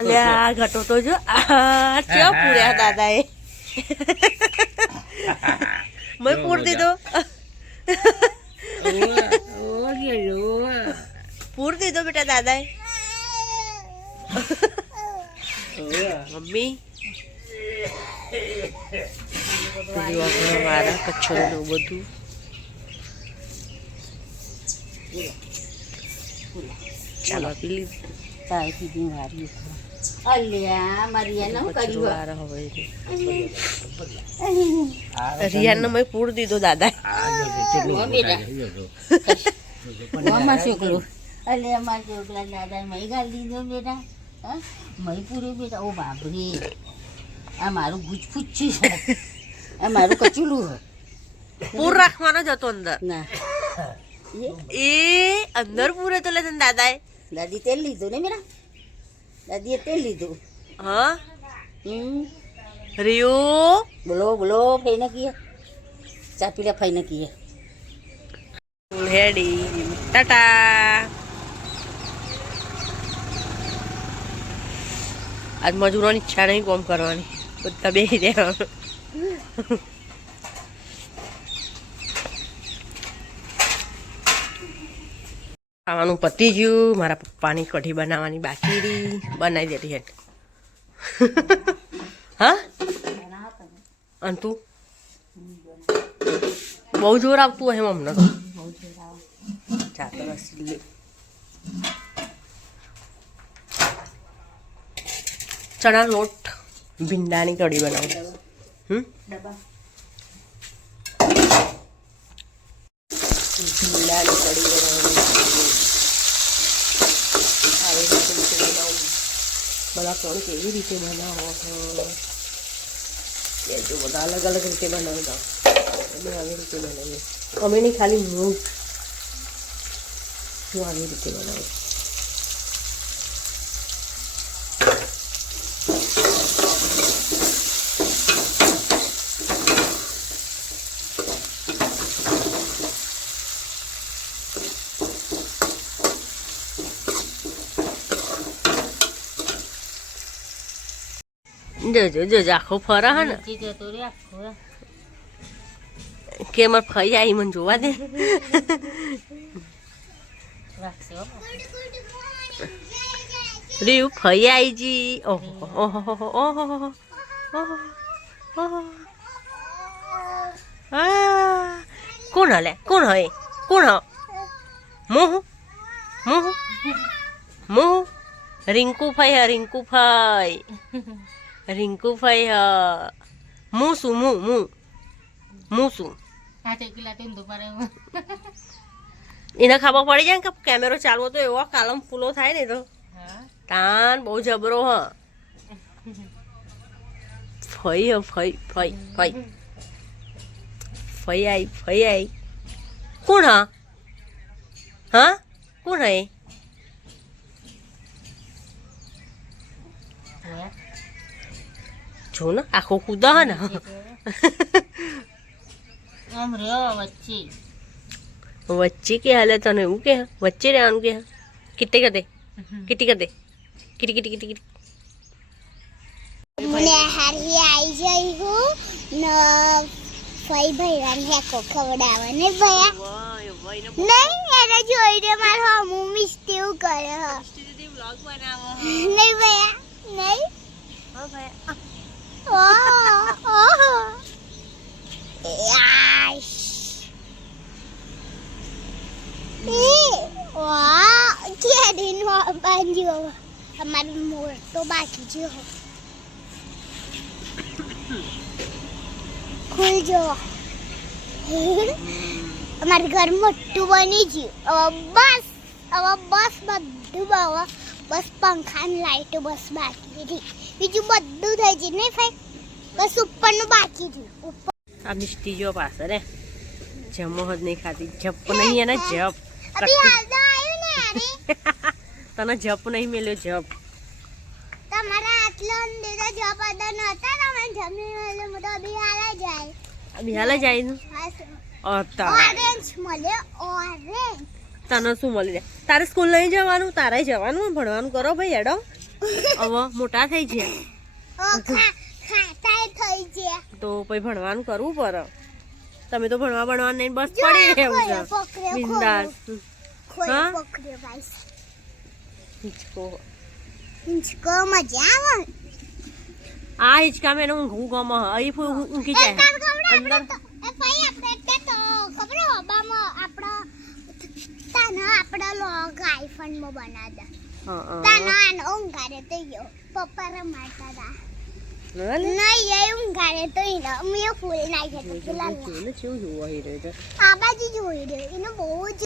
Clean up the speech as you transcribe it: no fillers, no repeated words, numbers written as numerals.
અલ્યા ઘટો તો જો આ ક્યાં પૂર્યા દાદાએ મેં પૂર દીધો પૂર દીધો બેટા દાદાએ મમ્મી મારા કચ્છોનું બધું ચાલો પી લીધું ચાય પીધી મારી અલ્યા મારિયા ન કર્યું રિયાને મેં પૂર દીધો દાદા મામા છોકરો અલ્યા મારા છોકરા દાદા મય ગાલ દીધો બેટા હા મય પૂરો બેટા ઓ બાપરે આ મારું ગુજફુજ છે આ મારું કચુલું પૂર રાખવાનો જ હતો અંદર ના એ અંદર પૂરે તો લે દાદાએ દાદી તેલ લીધું ને મેરા દાદીએ તેલ લીધું હા રિયો બોલો બોલો ફઈને કીએ ચા પી લે ફઈને કીએ હેડી ટાટા આજ મજૂરોની ઈચ્છા નહીં કોમ કરવાની બધા બેસી રહેવાનું ખાવાનું પતી ગયું મારા પપ્પાની કઢી બનાવવાની બાકી રહી બનાવી દેતી હેઠ હા અને તું બહુ જોર આવતું હોય અમને તો ચાલો રસી ચણા લોટ ભીંડાની કઢી બનાવું ભીંડાની કઢી બનાવવાની આવી રીતે બનાવું બધા કોણ કેવી રીતે બનાવો એ જો બધા અલગ અલગ રીતે બનાવી દઉં અમે આવી રીતે બનાવીએ અમે નહીં ખાલી હું આવી રીતે બનાવું જોજો જોજો આખો ફરા હે ને કે મારે ફઈ આવી મને જોવા દે રીવ ફઈ આવી જી ઓહો ઓહો ઓહો ઓહો કોણ હલે કોણ હોય કોણ હ મોહ મોહ મોહ રિંકુ ફઈ હે રિંકુ ફઈ રિંકુ ફઈ હ હું શું હું શું એને ખબર પડી જાય ને કે કેમેરો ચાલવો તો એવો કાલમ ફૂલો થાય ને તો તાન બહુ જબરો હ ફઈ હ ફઈ ફઈ ફઈ ફઈ આવી કોણ હા કોણ હે જો ને આખો કૂદા હે ને વચ્ચે કે હાલે તને એવું કે વચ્ચે રહેવાનું કે કિટ્ટી કર દે કિટ્ટી કર દે કિટી કિટી કિટી કિટી મને હારી આવી જઈ હું ન ફઈ ભૈરાને હેકો ખવડાવે ને ભયા નહીં એને જોઈને મારો હમુ મિસ્ટેવ કરે હ વ્લોગ બનાવો નહીં ભયા નહીં હા ભાઈ ઓહ યાશ વાહ કે દિન બાંધ્યો અમારો મોર તો બાકી છે ખુલજો અમારું ઘર મોટું બની ગયું હવે બસ બધું બસ પંખા ને લાઈટો બસ બાકી હતી બીજું બધું થઈ ગયું નહીં ભાઈ બસ ઉપરનું બાકી થયું આ મિસ્ટી જો પાસે રે જમો જ નહીં ખાતી જપ નહીં એને જપ તને જપ નહીં મેલ્યો જપ તમારા આટલો દીધો જપ અદા નતા તમે જમી મેલે મોટો બિહાલા જાય બિહાલા જાય ને ઓરેન્જ મળે ઓરેન્જ તને શું મળી જાય તારે સ્કૂલ નહીં જવાનું તારે જવાનું ભણવાનું કરો ભાઈ હેડો હવે મોટા થઈ છે ખાતા થઈ છે તો પછી ભણવાનું કરવું પડે તમે તો ભણવા નહીં બસ પડી રહેવું છે બિંદાસ હા? પકડ્યો ગાઈસ હિંચકો હિંચકો મજા આવે આ હિંચકામાં એને ઊંઘવું ગમે અહીં ઊંઘી જાય અંદર આઈફોનમાં બનાવતા હા તાના આનો ઊંઘાડે તો યો પપ્પા રમાડતા હતા હા નહીં એ ઊંઘાડે તો એને મેં ફૂલ નાખ્યો તો પેલા કેવું જોવા રહ્યો છે આ બાજુ જોઈ રહ્યો એને બહુ જ